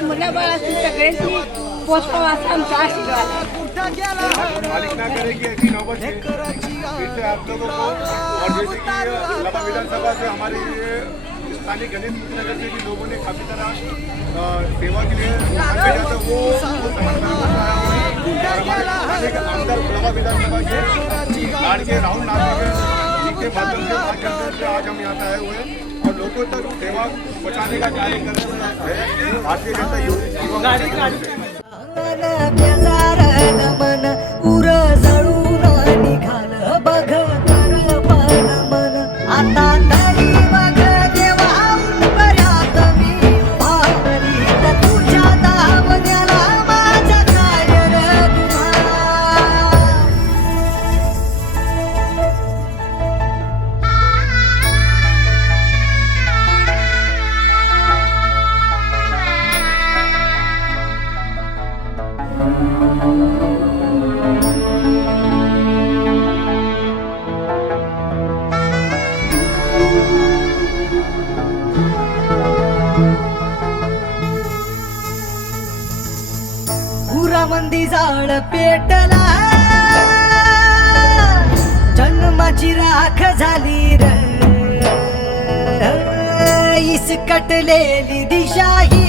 मुलाबाळाची सगळ्यांनी पोचवावा असा आमचा आशीर्वाद आहे विधानसभा काफ़ी तरह सेवा के लिए को राहुल नाथ के माध्यम से आज हम यहाँ पे आए हुए हैं। लोगों तक सेवा पहुँचाने का कार्य कर रहे हैं। भारतीय जनता युवा मंदी जाळ पेटला. जन्माची राख झाली रईस कटलेली दिशाही.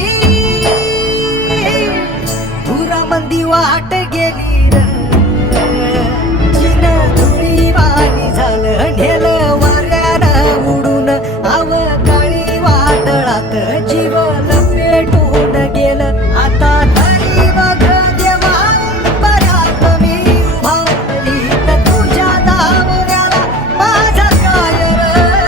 पुरा मंदी वाट गेली र. वाणी झालं उडून काळी वादळात जीवन